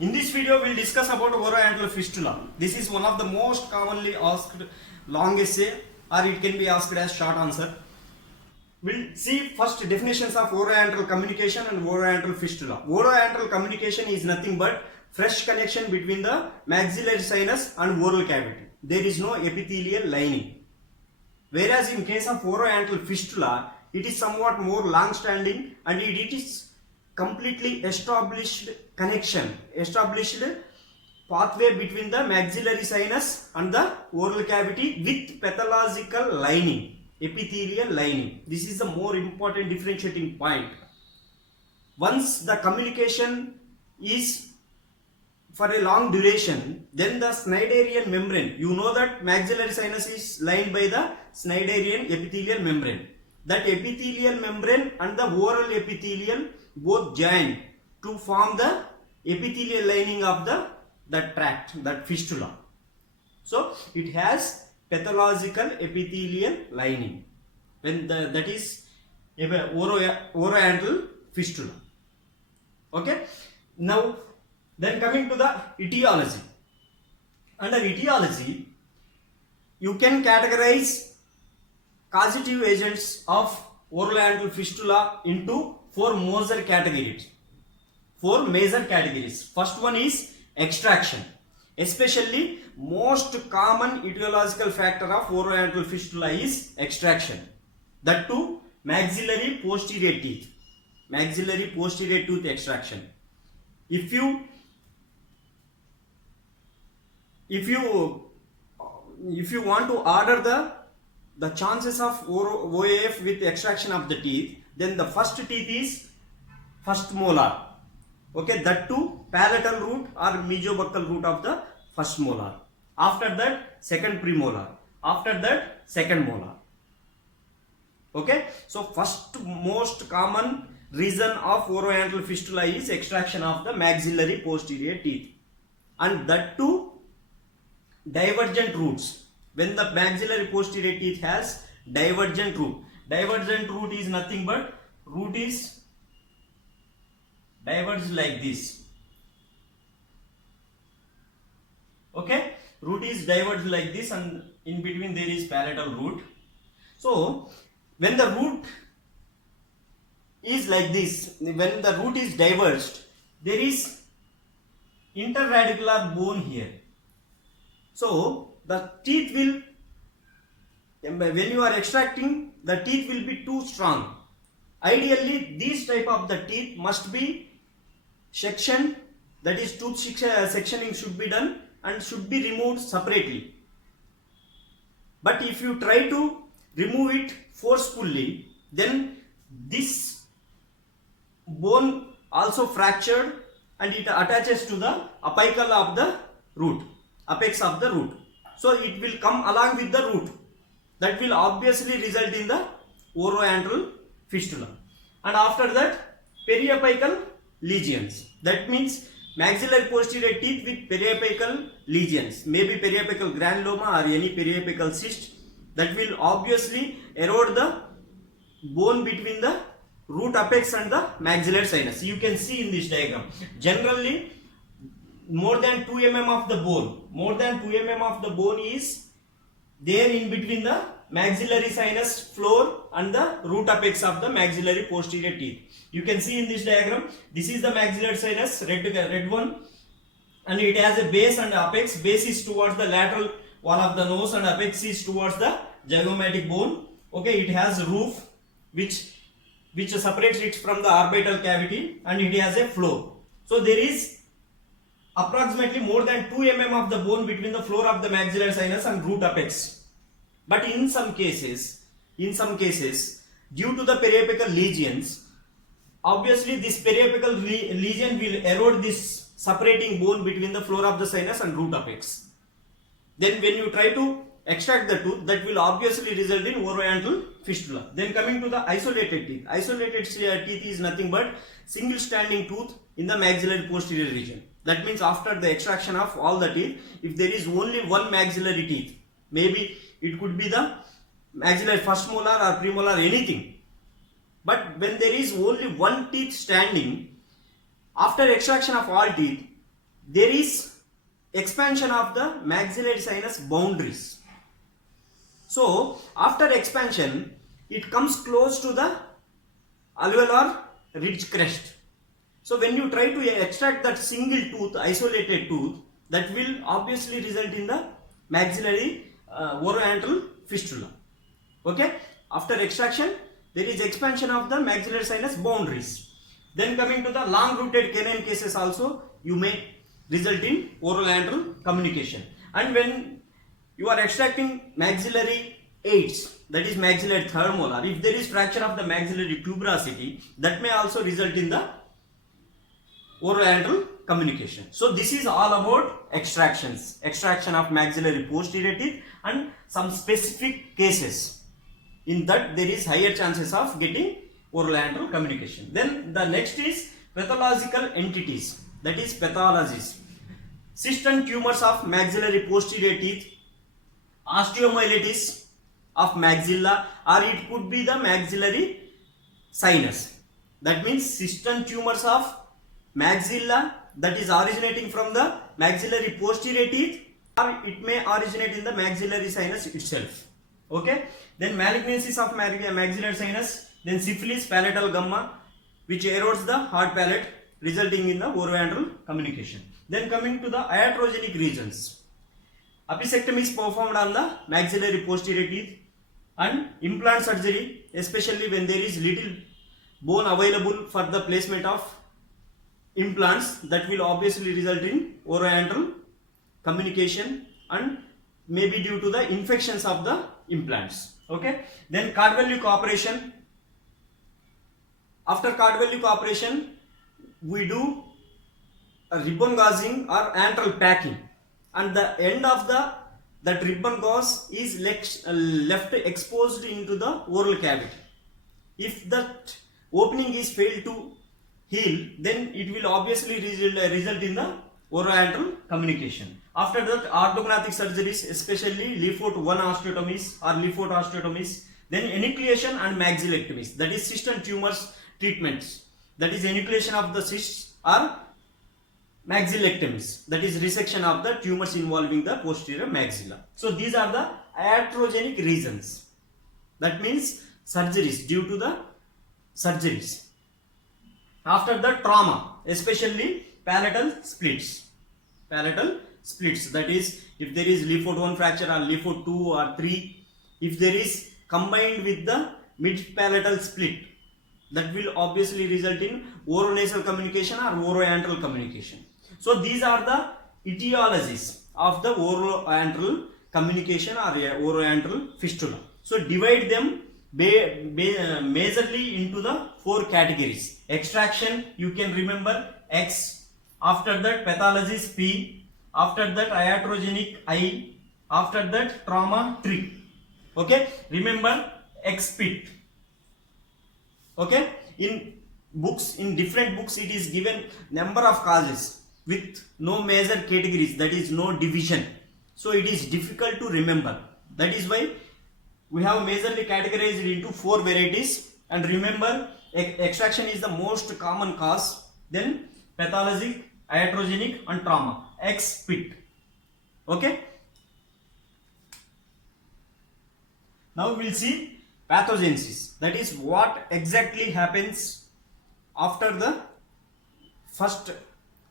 In this video, we'll discuss about oroantral fistula. This is one of the most commonly asked long essay, or it can be asked as short answer. We'll see first definitions of oroantral communication and oroantral fistula. Oroantral communication is nothing but fresh connection between the maxillary sinus and oral cavity. There is no epithelial lining. Whereas in case of oroantral fistula, it is somewhat more long-standing and it is completely established connection, established pathway between the maxillary sinus and the oral cavity with pathological lining, epithelial lining. This is the more important differentiating point. Once the communication is for a long duration, then the Schneiderian membrane, you know that maxillary sinus is lined by the Schneiderian epithelial membrane. That epithelial membrane and the oral epithelial both join to form the epithelial lining of the tract, that fistula. So it has pathological epithelial lining when that is oroantral fistula. Okay, now then coming to the etiology. Under etiology, you can categorize causative agents of oroantral fistula into four major categories. First one is extraction. Especially most common etiological factor of oroantral fistula is extraction. That too maxillary posterior teeth. Maxillary posterior tooth extraction. If you want to order the chances of OAF with extraction of the teeth, then the first teeth is first molar. Okay, that too palatal root or mesobuccal root of the first molar. After that, second premolar. After that, second molar. Okay, so first most common reason of oroantral fistula is extraction of the maxillary posterior teeth, and that too divergent roots. When the maxillary posterior teeth has divergent root. Divergent root is nothing but root is diverged like this. Okay, root is diverged like this and in between there is palatal root. So when the root is like this, when the root is diverged, there is interradicular bone here. So the teeth will, when you are extracting, the teeth will be too strong. Ideally, this type of the teeth must be sectioned, that is tooth sectioning should be done and should be removed separately. But if you try to remove it forcefully, then this bone also fractured and it attaches to the apical of the root, apex of the root. So it will come along with the root. That will obviously result in the oroantral fistula. And after that, periapical lesions. That means maxillary posterior teeth with periapical lesions. Maybe periapical granuloma or any periapical cyst. That will obviously erode the bone between the root apex and the maxillary sinus. You can see in this diagram. Generally, more than 2 mm of the bone, is there in between the maxillary sinus floor and the root apex of the maxillary posterior teeth. You can see in this diagram, this is the maxillary sinus, red one, and it has a base and apex. Base is towards the lateral wall of the nose and apex is towards the zygomatic bone. Okay, it has a roof which separates it from the orbital cavity and it has a floor. So there is approximately more than 2 mm of the bone between the floor of the maxillary sinus and root apex. But in some cases, due to the periapical lesions, obviously this periapical lesion will erode this separating bone between the floor of the sinus and root apex. Then when you try to extract the tooth, that will obviously result in oroantral fistula. Then coming to the isolated teeth. Isolated teeth is nothing but single standing tooth in the maxillary posterior region. That means after the extraction of all the teeth, if there is only one maxillary teeth, maybe it could be the maxillary first molar or premolar, anything. But when there is only one teeth standing, after extraction of all teeth, there is expansion of the maxillary sinus boundaries. So after expansion it comes close to the alveolar ridge crest. So when you try to extract that single tooth, isolated tooth, that will obviously result in the maxillary oroantral fistula. Okay, after extraction there is expansion of the maxillary sinus boundaries. Then coming to the long rooted canine cases also, you may result in oroantral communication. And when you are extracting maxillary aids, that is maxillary third molar, if there is fracture of the maxillary tuberosity, that may also result in the oroantral communication. So this is all about extractions, extraction of maxillary posterior teeth, and some specific cases in that there is higher chances of getting oroantral communication. Then the next is pathological entities, that is pathologies. Cyst and tumors of maxillary posterior teeth, osteomyelitis of maxilla, or it could be the maxillary sinus. That means cyst and tumors of maxilla that is originating from the maxillary posterior teeth, or it may originate in the maxillary sinus itself. Okay, then malignancies of maxillary sinus, then syphilis, palatal gumma, which erodes the hard palate, resulting in the oroantral communication. Then coming to the iatrogenic regions, apicectomy is performed on the maxillary posterior teeth, and implant surgery, especially when there is little bone available for the placement of implants, that will obviously result in oroantral communication, and maybe due to the infections of the implants. Okay, then cardiac operation. After cardiac operation we do a ribbon gauzing or antral packing, and the end of that ribbon gauze is left exposed into the oral cavity. If that opening is failed to heal, then it will obviously result in the oroantral communication. After that, orthognathic surgeries, especially Leafort 1 osteotomies or Leafort osteotomies, then enucleation and maxillectomies, that is cyst and tumors treatments, that is enucleation of the cysts, or maxillectomies, that is resection of the tumors involving the posterior maxilla. So these are the iatrogenic reasons, that means surgeries, due to the surgeries. After the trauma, especially palatal splits, that is if there is Leafort 1 fracture or Leafort 2 or 3, if there is combined with the mid palatal split, that will obviously result in oronasal communication or oroantral communication. So these are the etiologies of the oroantral communication or oroantral fistula. So divide them majorly into the 4 categories. Extraction, you can remember X, after that pathology is P, after that iatrogenic I, after that trauma 3. Okay, remember X pit. Okay, in books, in different books, it is given number of causes with no major categories, that is no division, so it is difficult to remember. That is why we have majorly categorized into 4 varieties. And remember, extraction is the most common cause, then pathologic, iatrogenic, and trauma. X pit. Okay, now we will see pathogenesis, that is what exactly happens after the first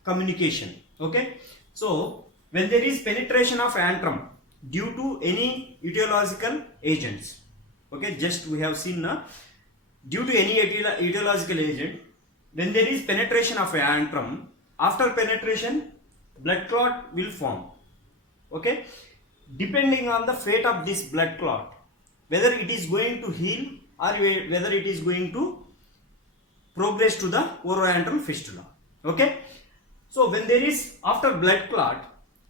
communication. Okay, so when there is penetration of antrum due to any etiological agents, okay, just we have seen now, due to any etiological agent, when there is penetration of antrum, after penetration blood clot will form. Okay, depending on the fate of this blood clot, whether it is going to heal or whether it is going to progress to the oroantral fistula. Okay, so when there is after blood clot,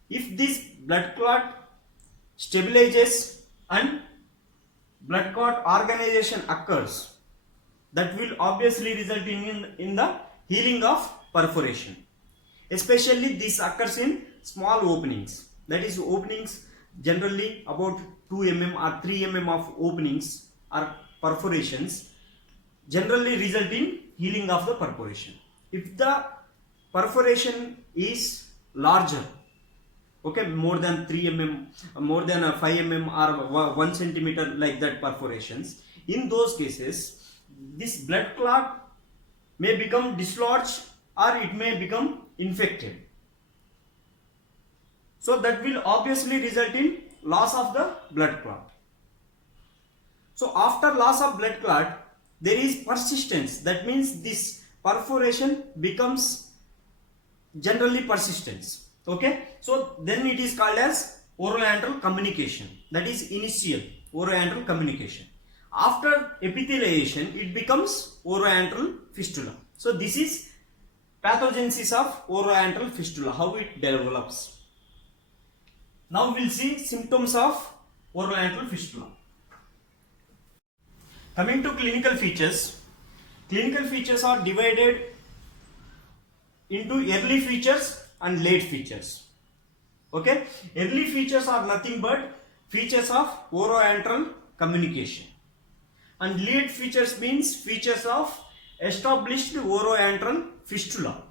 if this blood clot stabilizes and blood clot organization occurs, that will obviously result in the healing of perforation. Especially this occurs in small openings, that is openings generally about 2 mm or 3 mm of openings or perforations generally result in healing of the perforation. If the perforation is larger, okay, more than 3 mm, more than 5 mm or 1 centimeter, like that perforations, in those cases this blood clot may become dislodged or it may become infected. So that will obviously result in loss of the blood clot. So after loss of blood clot, there is persistence. That means this perforation becomes generally persistence. Okay, so then it is called as oroantral communication. That is initial oroantral communication. After epitheliation, it becomes oroantral fistula. So this is pathogenesis of oroantral fistula, how it develops. Now we will see symptoms of oroantral fistula. Coming to clinical features are divided into early features and late features. Okay, early features are nothing but features of oroantral communication, and late features means features of established oroantral fistula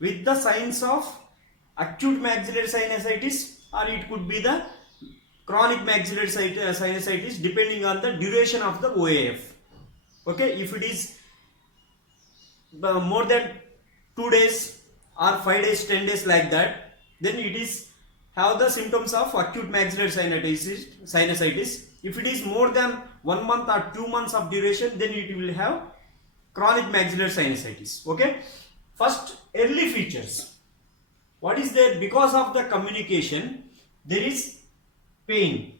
with the signs of acute maxillary sinusitis, or it could be the chronic maxillary sinusitis, depending on the duration of the OAF. Okay, if it is more than 2 days or 5 days, 10 days, like that, then it is have the symptoms of acute maxillary sinusitis. If it is more than 1 month or 2 months of duration, then it will have chronic maxillary sinusitis. Okay, first, early features. What is there? Because of the communication, there is pain.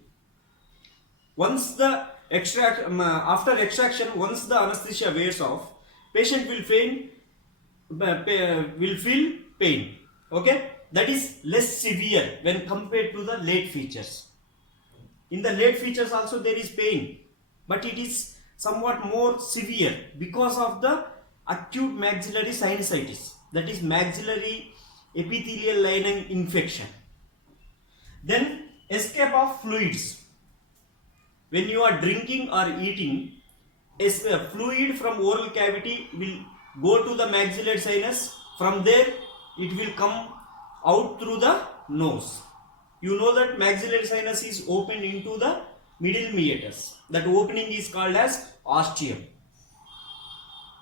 Once the after extraction, once the anesthesia wears off, patient will feel pain. Okay, that is less severe when compared to the late features. In the late features also there is pain, but it is somewhat more severe because of the acute maxillary sinusitis, that is maxillary epithelial lining infection. Then escape of fluids. When you are drinking or eating, a fluid from oral cavity will go to the maxillary sinus. From there it will come out through the nose. You know that maxillary sinus is opened into the middle meatus. That opening is called as ostium.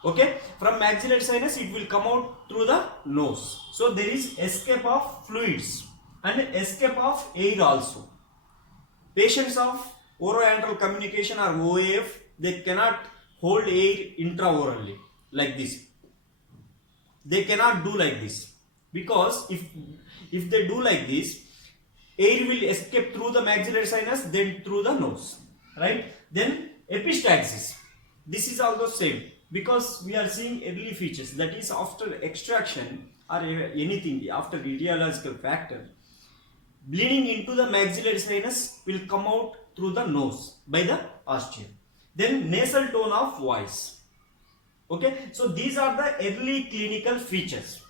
Okay, from maxillary sinus it will come out through the nose. So there is escape of fluids and escape of air also. Patients of oroantral communication or OAF, they cannot hold air intraorally like this. They cannot do like this, because if they do like this, air will escape through the maxillary sinus, then through the nose, right? Then epistaxis. This is also same, because we are seeing early features, that is after extraction or anything after etiological factor, bleeding into the maxillary sinus will come out through the nose by the ostium. Then nasal tone of voice. Okay, so these are the early clinical features.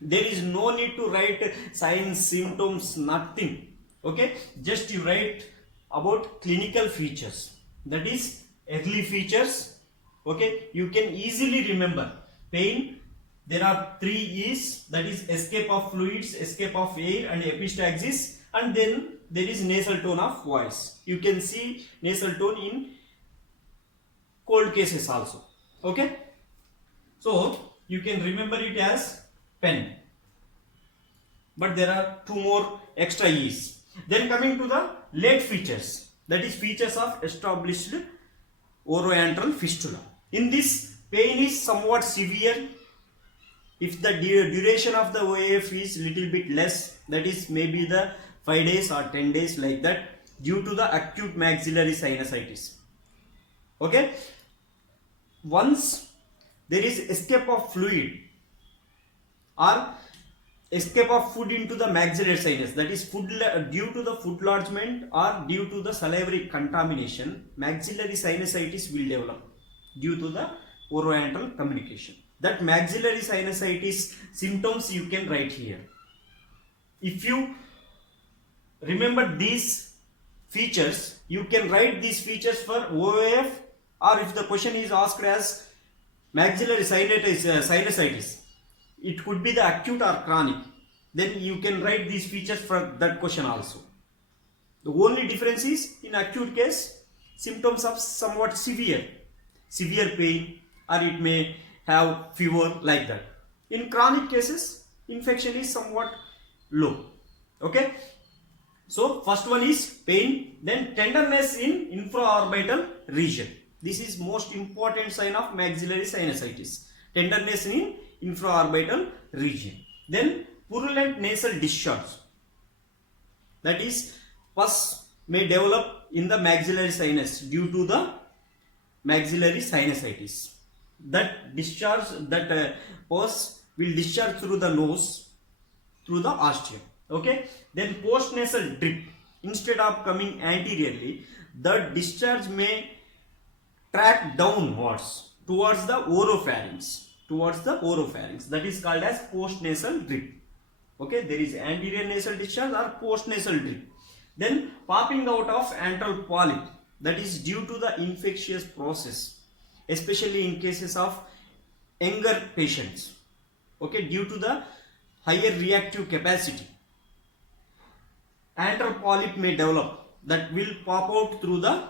There is no need to write signs, symptoms, nothing. Okay, just you write about clinical features, that is early features. Okay, you can easily remember. Pain, there are 3 E's, that is escape of fluids, escape of air, and epistaxis, and then there is nasal tone of voice. You can see nasal tone in cold cases also. Okay, so you can remember it as pen, but there are 2 more extra E's. Then coming to the late features, that is features of established oroantral fistula. In this, pain is somewhat severe. If the duration of the OAF is little bit less, that is maybe the 5 days or 10 days, like that, due to the acute maxillary sinusitis. Okay, once there is escape of fluid or escape of food into the maxillary sinus, that is food due to the food lodgement or due to the salivary contamination, maxillary sinusitis will develop due to the oroantral communication. That maxillary sinusitis symptoms you can write here. If you remember these features, you can write these features for OAF, or if the question is asked as maxillary sinusitis, it could be the acute or chronic. Then you can write these features for that question also. The only difference is in acute case symptoms of somewhat severe pain, or it may have fever like that. In chronic cases infection is somewhat low. Okay, so first one is pain, then tenderness in infraorbital region. This is most important sign of maxillary sinusitis, tenderness in infraorbital region. Then purulent nasal discharge, that is pus may develop in the maxillary sinus due to the maxillary sinusitis. That discharge, that pus will discharge through the nose, through the ostium. Okay, then postnasal drip, instead of coming anteriorly, the discharge may track downwards towards the oropharynx, that is called as postnasal drip. Okay, there is anterior nasal discharge or postnasal drip. Then popping out of antral polyp, that is due to the infectious process, especially in cases of younger patients. Okay, due to the higher reactive capacity, antral polyp may develop that will pop out through the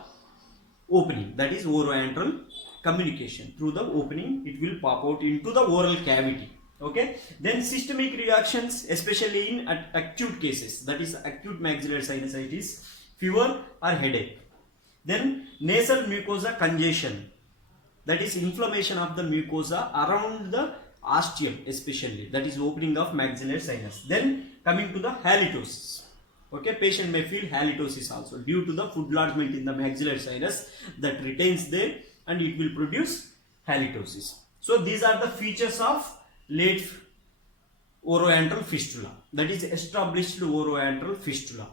opening, that is oroantral communication. Through the opening it will pop out into the oral cavity. Okay, then systemic reactions, especially in acute cases, that is acute maxillary sinusitis, fever or headache. Then nasal mucosa congestion, that is inflammation of the mucosa around the ostium, especially, that is opening of maxillary sinus. Then coming to the halitosis. Okay, patient may feel halitosis also due to the food lodgement in the maxillary sinus that retains there, and it will produce halitosis. So these are the features of late oroantral fistula, that is established oroantral fistula.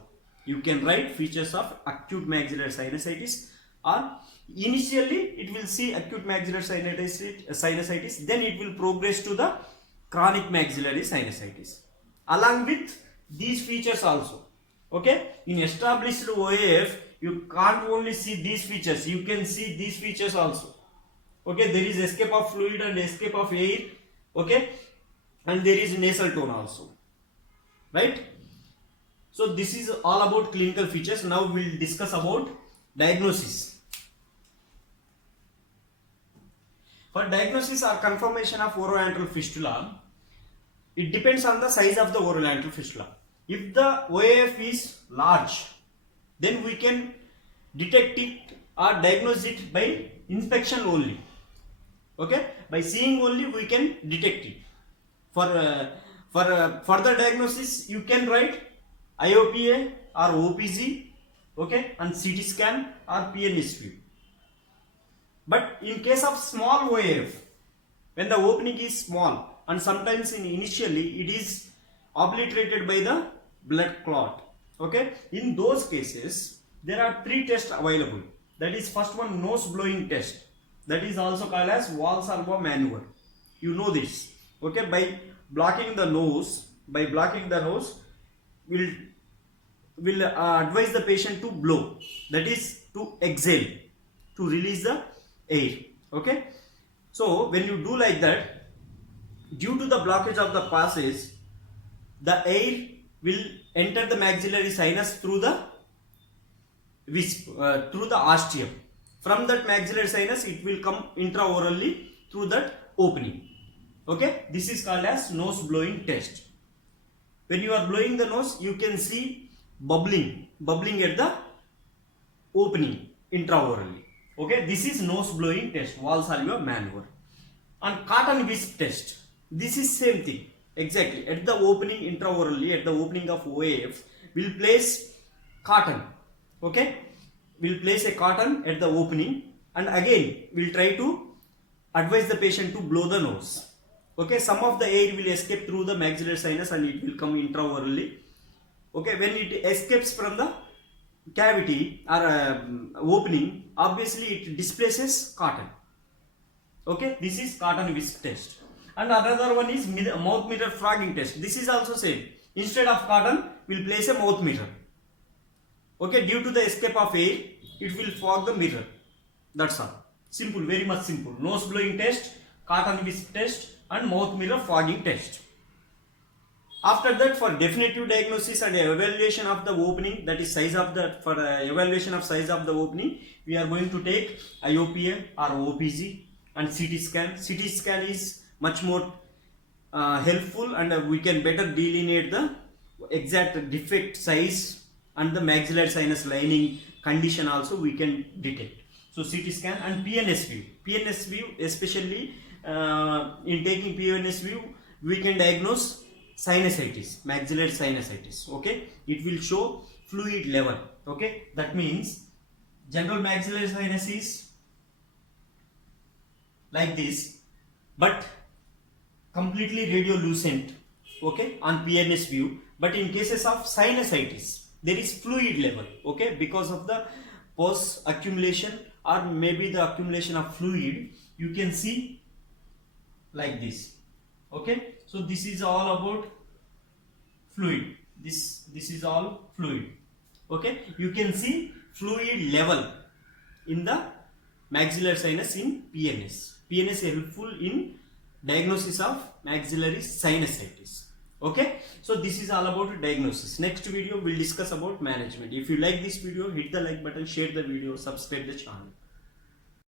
You can write features of acute maxillary sinusitis, or initially it will see acute maxillary sinusitis, then it will progress to the chronic maxillary sinusitis along with these features also. Okay, in established OAF you can't only see these features, you can see these features also. Okay, there is escape of fluid and escape of air. Okay, and there is nasal tone also, right? So this is all about clinical features. Now we will discuss about diagnosis. For diagnosis or confirmation of oroantral fistula, it depends on the size of the oroantral fistula. If the OAF is large, then we can detect it or diagnose it by inspection only. Okay, by seeing only we can detect it. For further diagnosis you can write IOPA or OPG, okay, and CT scan or PNS view. But in case of small OAF, when the opening is small and sometimes initially it is obliterated by the blood clot, okay, in those cases there are 3 tests available. That is, first one, nose blowing test, that is also called as Valsalva maneuver. You know this. Okay, by blocking the nose will advise the patient to blow, that is to exhale, to release the air. Okay, so when you do like that, due to the blockage of the passage, the air will enter the maxillary sinus through the through the ostium. From that maxillary sinus it will come intraorally through that opening. Okay, this is called as nose blowing test. When you are blowing the nose, you can see bubbling at the opening intraorally. Okay, this is nose blowing test, Valsalva maneuver. And cotton wisp test, this is same thing exactly. At the opening intraorally, at the opening of OAF, we'll place cotton. Okay, we'll place a cotton at the opening, and again we'll try to advise the patient to blow the nose. Okay, some of the air will escape through the maxillary sinus and it will come intraorally. Okay, when it escapes from the cavity or opening, obviously it displaces cotton. Okay, this is cotton wisp test. And another one is mouth mirror frogging test. This is also same. Instead of cotton, we'll place a mouth mirror. Okay, due to the escape of air, it will fog the mirror. That's all. Simple, very much simple. Nose blowing test, cotton wisp test, and mouth mirror fogging test. After that, for definitive diagnosis and evaluation of the opening, that is size of the, for evaluation of size of the opening, we are going to take IOPA or OPG and CT scan. CT scan is much more helpful, and we can better delineate the exact defect size and the maxillary sinus lining condition also we can detect. So CT scan and PNS view. PNS view, especially in taking PNS view, we can diagnose sinusitis, maxillary sinusitis. Okay, it will show fluid level. Okay, that means general maxillary sinus is like this, but completely radiolucent. Okay, on PNS view. But in cases of sinusitis, there is fluid level. Okay, because of the post accumulation or maybe the accumulation of fluid, you can see like this. Okay, so this is all about fluid. This is all fluid. Okay, you can see fluid level in the maxillary sinus in PNS. PNS is helpful in diagnosis of maxillary sinusitis. Okay, so this is all about diagnosis. Next video we'll discuss about management. If you like this video, hit the like button, share the video, subscribe the channel.